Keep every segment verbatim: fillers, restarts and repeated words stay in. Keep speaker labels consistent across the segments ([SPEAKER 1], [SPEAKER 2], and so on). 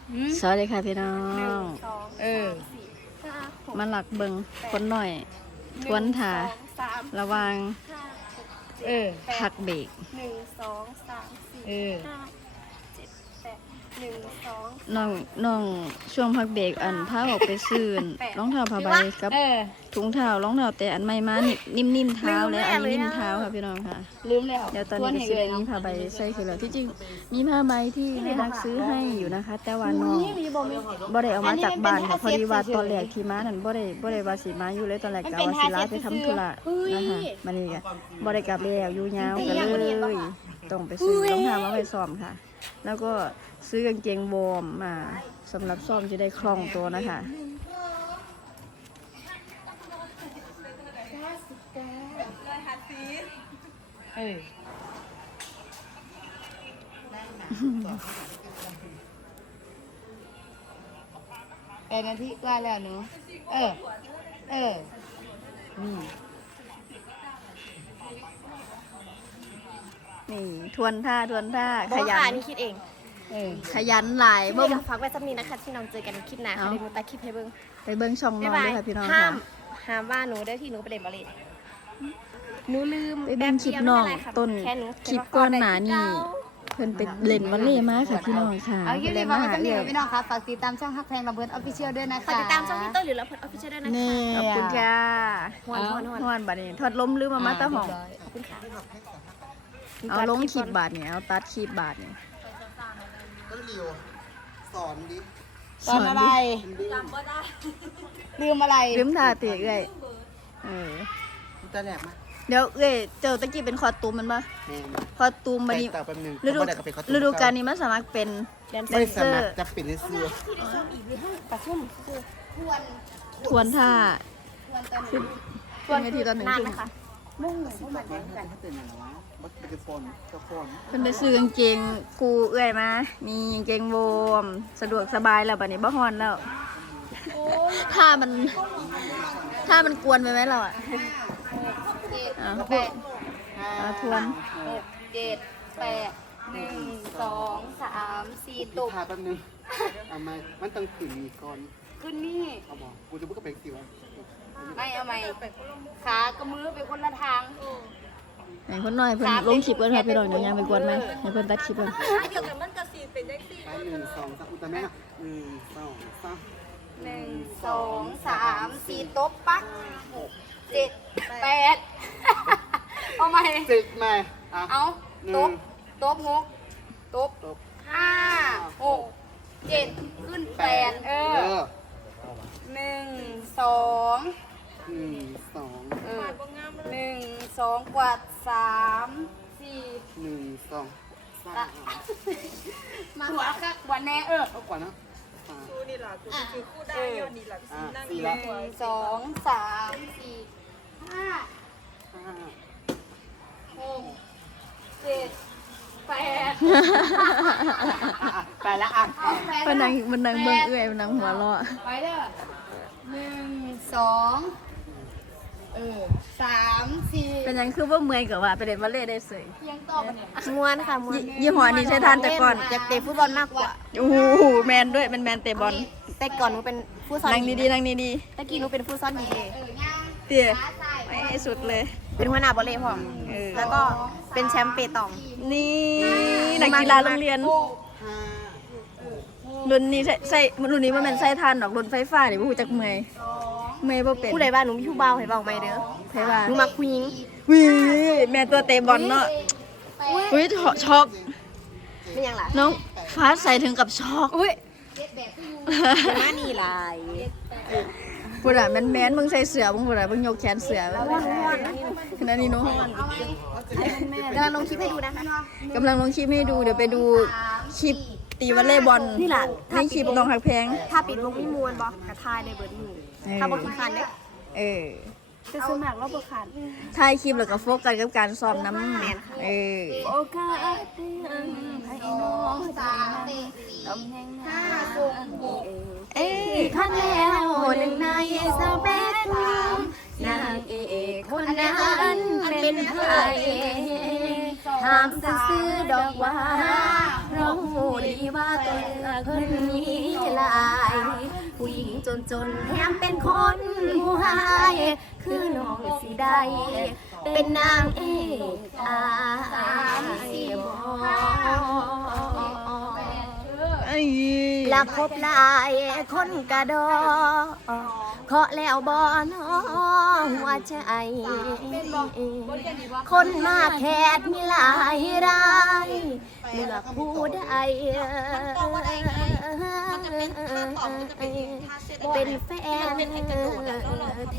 [SPEAKER 1] สวัสดีค่ะพี่น้อง
[SPEAKER 2] เออ
[SPEAKER 1] มาหลักเบิงคนหน่อยทวนถาระวัง
[SPEAKER 2] เออ
[SPEAKER 1] พักเบรก
[SPEAKER 3] หนึ่งสองสามสี่ห้าเจ็ดแปดหนึ่งสอง
[SPEAKER 1] น้องน้องช่วงพักเบรกอันพาออกไปซื้อรองเท้าผ้าใบกับถุงเท้ารองเท้าแต่อันใหม่มานิ่มๆเท้าและอันนี้นิ่มเท้าค่ะพี่น้องค่ะ
[SPEAKER 2] ลืมแล้ว
[SPEAKER 1] เดี๋ยวตอนนี้ก็ซื้อมีผ้าใบใส่คือแล้วที่จริงมีผ้าใบที่แม่ฮักซื้อให้อยู่นะคะ แต่ว่าน้องบ่ได้เอามาจากบ้านค่ะพอดีว่าตอนแรกที่มานั่นบ่ได้บ่ได้ว่าสิมาอยู่เลยตอนแรกกะว่าสิลาไปทำธุระนะคะมานี่ก็บ่ได้กลับแล้วอยู่ยาวกันเลยต้องไปซื้อรองเท้ามาไว้ซ้อมค่ะแล้วก็ซื้อกางเกงวอร์มมาสำหรับซ้อมจะได้คล่องตัวนะคะ
[SPEAKER 2] เออแปดนาทีกว่าแล้วเนาะเออเออนี่
[SPEAKER 1] นี่ทวนท่าทวนท่าขยัน
[SPEAKER 3] นี่คิดเอง
[SPEAKER 1] ขยันหลาย
[SPEAKER 3] เบิ้
[SPEAKER 1] เบิ่
[SPEAKER 3] ง
[SPEAKER 1] ง
[SPEAKER 3] ฝากไว้สักนิดนะคะที่น้องเจอกันคลิปหน้าเขาได้ดูตาคลิปให้เบิ้ง
[SPEAKER 1] ไปเบิ้งช่องน้องด้วยค่ะพี่น้อง
[SPEAKER 3] ห้า
[SPEAKER 1] ค่ะ
[SPEAKER 3] มห้ามว่าหนูได้ที่หนูไปเล่นบอลเลนหนูลืม
[SPEAKER 1] ไปเบิ้งคลิปน้องต้นคลิปก้อนหนานี่เพิ่นไปเล่นวอลเลย์มาค่ะพี่น้องค่ะ
[SPEAKER 2] เอาคลิป
[SPEAKER 1] เล่
[SPEAKER 2] นี้
[SPEAKER 1] น
[SPEAKER 2] ฝาก
[SPEAKER 1] มา
[SPEAKER 2] ไว้
[SPEAKER 1] หา
[SPEAKER 2] สักนิด
[SPEAKER 1] เอื้อ
[SPEAKER 2] พี่น้องคะฝากติดตามช่องฮักแพงระเบิดออฟฟิเชียลด้วยนะคะ
[SPEAKER 3] ฝากติดตามช่องพี่ต้นหรือแล้วเพิ่นออฟฟิเชียลด้วยนะคะ
[SPEAKER 2] นี่
[SPEAKER 1] ขอบคุณค่ะ
[SPEAKER 3] ฮวนฮวนฮวน
[SPEAKER 1] ฮวนบัดนี้ทอดล้มลืมมามาตะหอง
[SPEAKER 3] ขอบคุณค่ะ
[SPEAKER 1] เอาลงคลิปบาทเนี่ยเอาตัดคลิปบาทเนี่ย
[SPEAKER 4] ก็เรียวสอนดิ
[SPEAKER 2] ตอนอะไรลืมอะไร
[SPEAKER 1] ลืมท่าเตะเอ้ยเออ
[SPEAKER 4] มันจะแหลกไหม
[SPEAKER 1] เดี๋ยวเอ้ยเจ้าตะกี้เป็นคอตูมมันปะ
[SPEAKER 4] แม่น
[SPEAKER 1] คอตูมบัดนี้
[SPEAKER 4] แต่แป๊บนึง
[SPEAKER 1] ฤดู
[SPEAKER 4] เขาบ่ได้กับเป็นเขา
[SPEAKER 1] ฤดูกาลนี้มันสามารถเป็นแดน
[SPEAKER 4] ไม่
[SPEAKER 1] เซ
[SPEAKER 4] สา
[SPEAKER 1] อ
[SPEAKER 4] มารถ
[SPEAKER 1] ร์
[SPEAKER 4] จะปิดในเสื้อ
[SPEAKER 3] ปลาชุ่ม
[SPEAKER 1] ทวนท่าขึ้นขึ้นเวทีตอนหนึ่ง
[SPEAKER 3] นาน
[SPEAKER 1] ทุ่
[SPEAKER 3] ไหม
[SPEAKER 1] ม
[SPEAKER 3] คะ
[SPEAKER 4] เขาตื่นอย่างไรวะมันเป็นฟอนก็ฟอน
[SPEAKER 1] เพิ่นไปซื้อกางเกงกูเอื้อยมามีกางเกงวอร์มสะดวกสบายแล้วบัดนี้บ่ฮ้อนแล้วถ้ามันถ้ามันกวนไปไหมเราอ่ะอ่าเขาพูดอ่าทวน
[SPEAKER 3] หกเจ็ดแปดหนึ่งสองสามสี่
[SPEAKER 4] ติ
[SPEAKER 3] ตุ
[SPEAKER 4] ด
[SPEAKER 3] ก
[SPEAKER 4] ทาแป๊บนึงเอาไหมมันต้องขึ้นมีก่อน
[SPEAKER 3] ขึ้นนี่
[SPEAKER 4] เอาบอกกูจะพูดกับเป็นสิว
[SPEAKER 3] ไม่เอาไม่ขากับมือไปคนละทาง
[SPEAKER 1] ไหนคนน้อยเพิ่นลงคลิปก่อนค่ะพี่น้องเดี๋ยวยังไปกวนไหมให้เพิ่นตัดคลิปก่อน
[SPEAKER 3] เกี่ยวกับมันกระสีเป็นได้สี่
[SPEAKER 4] ไปหนึ่งสองสามอุตส่าห์แม่หนึ่งสองสาม
[SPEAKER 3] หนึ่งสองสามสี่โต๊ะปักหกเจ็ดแปดเอาไหม
[SPEAKER 4] สิบมาอ่ะ
[SPEAKER 3] เอาโต๊ะโต๊ะหกโต๊ะ
[SPEAKER 4] ตบ
[SPEAKER 3] ห้าหกเจ็ดขึ้นแปดเอ
[SPEAKER 4] เอ
[SPEAKER 3] อ
[SPEAKER 4] อ
[SPEAKER 3] หนึ่งสอง
[SPEAKER 4] หนึ่งสอง
[SPEAKER 3] เออหนึ่งสองกว่าสามสี่
[SPEAKER 4] หนึ่งสองสาม
[SPEAKER 3] มาหัวค่ะวันแน่เออ
[SPEAKER 4] เอาก่อนนะสาม
[SPEAKER 3] เออ
[SPEAKER 4] อ่ะสี่
[SPEAKER 3] ห
[SPEAKER 4] ละ
[SPEAKER 3] นึ่งสองสามสี่ห้า
[SPEAKER 4] ห้า
[SPEAKER 3] หกเจ็ดแปด
[SPEAKER 4] ไปละอ่ะ
[SPEAKER 1] มันนั่งมันนั่งเบิ่งเอื้อยมันนั่งหัวเราะ
[SPEAKER 3] ไปเด้อหนึ่งสองเออสามสี่
[SPEAKER 1] เป็นหยังคือว่าเมื่อยกับว่าไปเล่นวอลเลย์ได้สวย
[SPEAKER 3] ยังตอบมวนค่ะมวน
[SPEAKER 1] ยี่ห้อนี้ใช้ทานแต่ก่อน
[SPEAKER 3] อยากเตะฟุตบอลมากกว่า
[SPEAKER 1] โอ้โหแมนด้วยเป็นแมนเตะบอล
[SPEAKER 3] แต่ก่อนหนูเป็นผู้สอน
[SPEAKER 1] นั่งดีๆนั่งดี
[SPEAKER 3] ตะกี้หนูเป็นผู้สอนดีเลย
[SPEAKER 1] ๆเตี๋ยไม่ให้สุดเลย
[SPEAKER 3] เป็นหัวหน้าบอลเล่พร้อม
[SPEAKER 1] เออ
[SPEAKER 3] แล้วก็เป็นแชมป์เปตอง
[SPEAKER 1] นี่นักกีฬาโรงเรียน
[SPEAKER 4] ห้า
[SPEAKER 1] รุ่นนี้ใส่ใส่รุ่นนี้ว่ามันใส่ทานดอกรุ่นไฟฟ้านี่บ่ฮู้จักเมื่อยเมื่อยบ่เป็น
[SPEAKER 3] ผู้ใดบ้านหนูมีผู้เบาให้เบาไหมเด้อ
[SPEAKER 1] ไผว่า
[SPEAKER 3] หนูมักผู้หญิง
[SPEAKER 1] วิแม่ตัวเตะบอลเนาะอุ้ยช็อก
[SPEAKER 3] เป็นยังล่ะ
[SPEAKER 1] น้องฟ้าใสถึงกับช็อก
[SPEAKER 3] อุ้ยมานี่ลาย
[SPEAKER 1] พุ่นอ่ะแมนๆมึงใส่เสื้อมึงพุ่นอ่ะมึงยกแขนเสื้อ
[SPEAKER 3] ม้วนม้วน
[SPEAKER 1] นั่นนี่เนาะ
[SPEAKER 3] กำลังลงคลิปให้ดูนะ
[SPEAKER 1] กำลังลงคลิปให้ดูเดี๋ยวไปดูคลิปตีวอลเลย์บอล
[SPEAKER 3] นี่ล่ะ
[SPEAKER 1] ในคลิปน้องหักแพง
[SPEAKER 3] ถ้าปิดวงมีมวนบอกกระทายในเบิร์ดมือถ้าบอกขี้คันเนี่ย
[SPEAKER 1] เออ
[SPEAKER 3] จะซื้อหมากแล้วบอกคัน
[SPEAKER 1] ถ่ายคลิปแล้วก็โฟกัสกับการซ้อมน้ำเออ
[SPEAKER 3] โอกาสให้น้องตาตำแหน่งห้าหกเอ้ขั้นแล้วหนึ่งในสเปซลามนางเอกคนนั้นเป็นใครห้ามจะซื้อดอกว่าเพราะหูดีว่าตัวคนนี้จนจนแถมเป็นคนหูหายคือน้องสิได้เป็นนางเอกอายบ่
[SPEAKER 1] ไอ้
[SPEAKER 3] ลักพบหลายคนกระดอเคาะแล้วบ่นอหัวใจคนมาแคดมีหลายรายเลือกผู้ใดเป็นแฟนแท้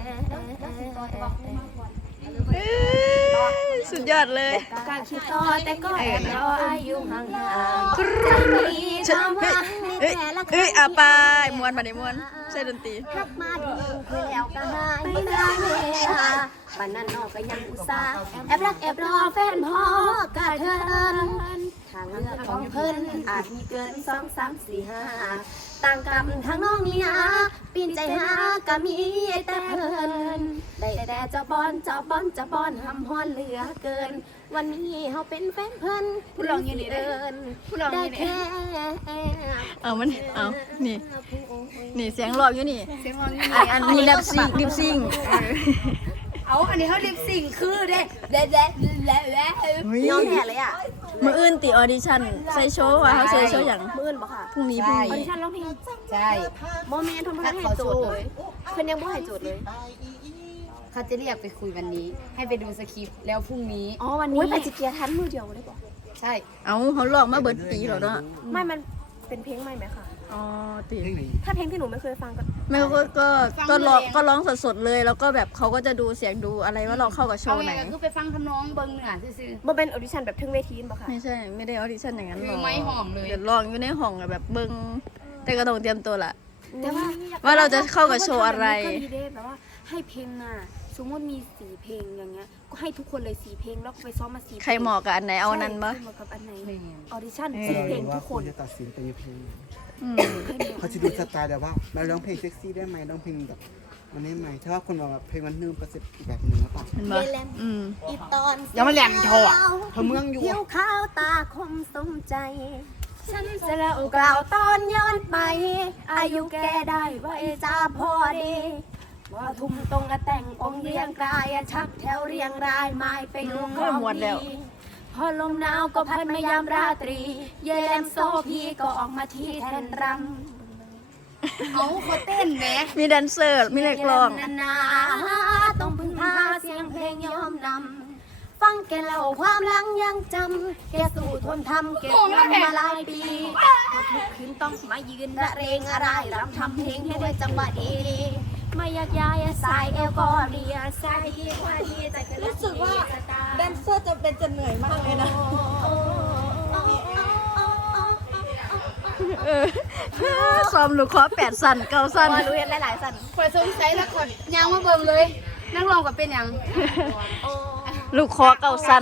[SPEAKER 1] สุดยอดเลย
[SPEAKER 3] การคิดต่อแต่ก็แอบรออายุห่างๆจะมีความหวังใน
[SPEAKER 1] เอ้ย
[SPEAKER 3] แต่ละค
[SPEAKER 1] เอ้
[SPEAKER 3] รั้
[SPEAKER 1] ย
[SPEAKER 3] ง
[SPEAKER 1] อาไปมวนมาดิมวนใช่ดนตรี
[SPEAKER 3] ทักมาถึงคือแล้วก็หายไปนานเวลาปานนั้นนอกก็ยังอุตส่าห์แอบรักแอบรอแฟนพ่อกะเทินทางเลือกของเพิ่นอาจมีเกินสองสามสี่ห้าต่างกับทางน้องนี่นะปีนใจหาก็มีแต่เพิ่นได้แต่เจ้าบอนเจ้าบอนเจ้าบอนหำฮอนเหลือเกิน วันนี้เฮาเป็นแฟนเพิ่นผู้ลองอยู่นี่เดินได้แค่
[SPEAKER 1] เอามันเอานี่นี่เสียงร้องอยู่นี่
[SPEAKER 2] เสียงร้องอยู่
[SPEAKER 1] อันอันนี้ดับซิงดิบซิง
[SPEAKER 2] เอาอันนี้เขาลิปซิงคือเด้เด้เด้เด้เด้
[SPEAKER 3] น้องแห่เลยอ่ะ
[SPEAKER 1] มืออื่นติออดิชั่นใส่โชว์ว่าเขาใส่โชว์อย่าง
[SPEAKER 3] มื่นบ่ค่ะ
[SPEAKER 1] พรุ่งนี้พรุ่ง
[SPEAKER 3] ออ
[SPEAKER 1] นี้
[SPEAKER 3] ดิชั่นร้องเพลง
[SPEAKER 2] ใช่
[SPEAKER 3] โมเมนต์ทำให้ให้โจทย์เลยเพิ่นยังบ่ให้โจทย์เลย
[SPEAKER 2] เขาจะเรียกไปคุยวันนี้ ให้ไปดูสคริปต์แล้วพรุ่งนี้
[SPEAKER 3] อ๋อวันนี้ไปจิเกียร์ทันมือเดียวได้บ่
[SPEAKER 2] ใช่
[SPEAKER 1] เอาเขาลองมาเบิดปีแล้วเนาะ
[SPEAKER 3] ไม่มันเป็นเพลงใหม่ไหมคะ
[SPEAKER 1] อ๋อติ
[SPEAKER 4] เพลงไหน
[SPEAKER 3] ถ้าเพลงที่หนูไม่เคยฟังก็
[SPEAKER 1] ไม่ก็ก็ก็ร้องก็ร้องสดๆเลย แล้วก็แบบเขาก็จะดูเสียงดูอะไรว่าเราเข้ากับโช
[SPEAKER 2] เอา
[SPEAKER 1] ว์ไห
[SPEAKER 2] ไง
[SPEAKER 1] น
[SPEAKER 2] ก็คือไปฟังทำนองเบิ้งเหนือซื่อ
[SPEAKER 3] บ่เป็นออดิชั่นแบบทึ่งเวทีบ่ค่ะ
[SPEAKER 1] ไม่ใช่ไม่ได้ออดิชั่นอย่างนั้นหร
[SPEAKER 2] คือ
[SPEAKER 1] อก
[SPEAKER 2] ไม้หอมเลย
[SPEAKER 1] เดี๋ยวลองอยู่ในห้องอะแบบเบิ้งแต่ก็ต้องเตรียมตัวละ
[SPEAKER 3] แต่ว่า
[SPEAKER 1] ว่าเราจะเข้ากับโชว์อะไร
[SPEAKER 3] ก็ดีเด้แบบว่าให้เพลงน่ะสมมติมีสี่เพลงอย่างเงี้ยก็ให้ทุกคนเลยสี่เพลงแล้วก็ไปซ้อมมาสี่เพลง
[SPEAKER 1] ใครเหมาะกับอันไหนเอาอันนั้นปะ
[SPEAKER 3] ใช่เหมาะกับอันไหน
[SPEAKER 2] ๆนี่
[SPEAKER 3] ออดิชั่น
[SPEAKER 1] เออ
[SPEAKER 3] สี่เพลง
[SPEAKER 4] ว่า
[SPEAKER 3] ทุก
[SPEAKER 4] ค
[SPEAKER 3] คน น
[SPEAKER 4] จะตัดสินเป็นเพลง
[SPEAKER 1] อืม
[SPEAKER 4] เขาจะดูสไตล์แบบว่ามาร้องเพลงเซ็กซี่ได้ไหมร้องเพลงแบบมันได้ไหมถ้าว่าคนบอกแบบเพลงมันนึ่งประสิทธิ์อีกแบบหนึ่งหรือเปล่า
[SPEAKER 1] เห็นปะอืม
[SPEAKER 3] อีตอน
[SPEAKER 2] ยังมาแหลมโทรอ่ะเธอเมืองอยู่
[SPEAKER 3] ผิวขาวตาคมสมใจ ฉันจะเล่ากล่าวตอนย้อนไป อายุแกได้ไว้จะพอดีว่าทุ่มตรงอะแต่งองค์เรียงกายอะชักแถวเรียงรายไม้ไปดูกองดีพอลมหนาวก็พัดมายามราตรี เยแลมโซพีก็ออกมาที่แทนรำ
[SPEAKER 2] เอาเขาเต้นแหม
[SPEAKER 1] มีแดนเซอร์มีนักร้อง
[SPEAKER 3] นานาต้องพึ่งพาเสียงเพลงยอมนำฟังแกเล่าความหลังยังจำแกสู้ทนทำเก็บเงินมาหลายปีพอทุกคืนต้องมายืนระเรงอะไรรำทำเพลงให้ด้วยจังหวะดีไม่อยากย้ายสายเอวก็เรียสายดีกว่าดีใจกันรู้สึกว่าแดนเซอร์จะเป็นจะเหนื่อยมากเลยนะ
[SPEAKER 1] เออซ้อมลูกคอแปดสั่นเก้าสั่น
[SPEAKER 3] พอรู้เห็นหลายๆสั่น
[SPEAKER 2] คนสงสัยแล้วคนยางมาเบิ่งเลยนั่งลองกับเป็นหยัง
[SPEAKER 1] ลูกคอเก้าสั่น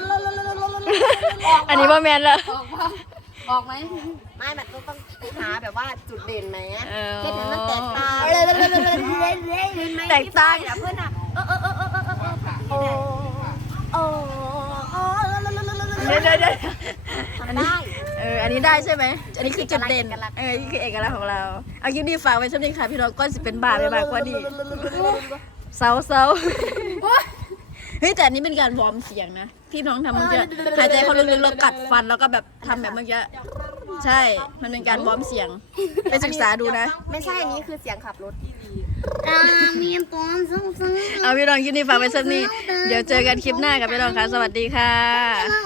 [SPEAKER 1] อันนี้ว่าแมนแล้ว
[SPEAKER 2] ออกป่ะออกไหม
[SPEAKER 3] ไม่มันต้องหาแบบว่าจุดเด่นไหม
[SPEAKER 1] เออ
[SPEAKER 3] เห็นมันแตกต่าง
[SPEAKER 1] แตกต่าง
[SPEAKER 3] นะเพื่อนอ่ะเออเออเออเออเออเออโอ้โอ้โอ้
[SPEAKER 1] เดี๋ยวเดี๋ยวเดี๋ยว
[SPEAKER 3] ทำได้
[SPEAKER 1] เอออันนี้ได้ใช่ไหมอันนี้คือจุดเด่น
[SPEAKER 3] เอกลักษณ์
[SPEAKER 1] เออนี่คือเอกลักษณ์ของเราเอาคลิปนี้ฝากไว้ช่วงนี้ค่ะพี่น้องก้อนสิเป็นบาทไปมากกว่านี้เซาเซาเฮ้ยแต่อันนี้เป็นการวอร์มเสียงนะที่น้องทำเมื่อกี้หายใจเขาลึกๆแล้วกัดฟันแล้วก็แบบทำแบบเมื่อกี้ใช่มันเป็นการวอร์มเสียงไปศึกษาดูนะ
[SPEAKER 3] ไม่ใช่อันนี้คือเสียงขับรถ
[SPEAKER 2] อ่ามีตอนซึ้งๆ
[SPEAKER 1] เอาพี่น้องคลิปนี้ฝากไว้สักนี้เดี๋ยวเจอกันคลิปหน้ากับพี่น้องค่ะสวัสดีค่ะ